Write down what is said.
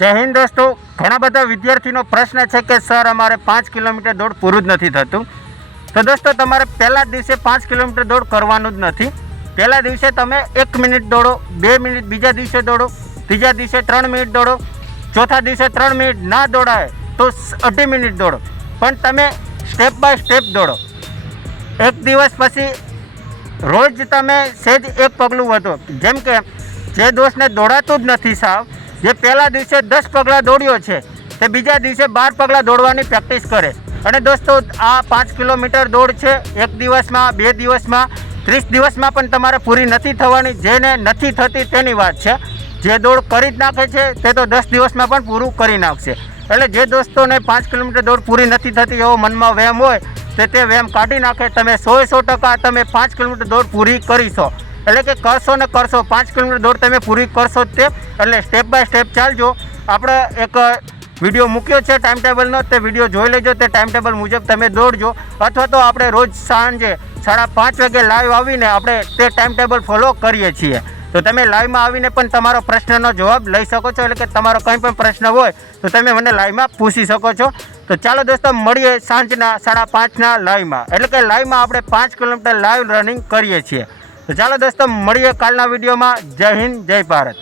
જય હિન્દ દોસ્તો, ઘણા બધા વિદ્યાર્થીનો પ્રશ્ન છે કે સર અમારે 5 કિલોમીટર દોડ પૂરું જ નથી થતું. તો દોસ્તો તમારે પહેલા જ દિવસે 5 કિલોમીટર દોડ કરવાનું જ નથી. પહેલા દિવસે તમે 1 મિનિટ દોડો, 2 મિનિટ બીજા દિવસે દોડો, ત્રીજા દિવસે 3 મિનિટ દોડો, ચોથા દિવસે 3 મિનિટ ના દોડાય તો 2.5 મિનિટ દોડો, પણ તમે સ્ટેપ બાય સ્ટેપ દોડો. એક દિવસ પછી રોજ તમે સહેજ એક પગલું વધો. જેમ કે જે દોસ્તને દોડાતું જ નથી સાવ, જે પહેલા દિવસે 10 પગલાં દોડ્યો છે તે બીજા દિવસે 12 પગલાં દોડવાની પ્રેક્ટિસ કરે. અને દોસ્તો આ 5 કિલોમીટર દોડ છે એક દિવસમાં, 2 દિવસમાં, 30 દિવસમાં પણ તમારે પૂરી નથી થવાની. જેને નથી થતી તેની વાત છે. જે દોડ કરી જ નાખે છે તે તો 10 દિવસમાં પણ પૂરું કરી નાખશે. એટલે જે દોસ્તોને 5 કિલોમીટર દોડ પૂરી નથી થતી એવો મનમાં વહેમ હોય તો તે વહેમ કાઢી નાખે. તમે 100% તમે 5 કિલોમીટર દોડ પૂરી કરીશો. એટલે કે કરશો ને કરશો, 5 કિલોમીટર દોડ તમે પૂરી કરશો જ તે. એટલે સ્ટેપ બાય સ્ટેપ ચાલજો. આપણે એક વિડીયો મૂક્યો છે ટાઈમ ટેબલનો, તે વિડીયો જોઈ લેજો. તે ટાઈમ ટેબલ મુજબ તમે દોડજો. અથવા તો આપણે રોજ સાંજે 5:30 વાગે લાઈવ આવીને આપણે તે ટાઈમ ટેબલ ફોલો કરીએ છીએ. તો તમે લાઈવમાં આવીને પણ તમારો પ્રશ્નનો જવાબ લઈ શકો છો. એટલે કે તમારો કંઈ પણ પ્રશ્ન હોય તો તમે મને લાઈવમાં પૂછી શકો છો. તો ચાલો દોસ્તો મળીએ સાંજના 5:30ના લાઈવમાં. એટલે કે લાઈવમાં આપણે 5 કિલોમીટર લાઈવ રનિંગ કરીએ છીએ. તો ચાલો દોસ્તો મળીએ કાલના વિડીયોમાં. જય હિન્દ, જય ભારત.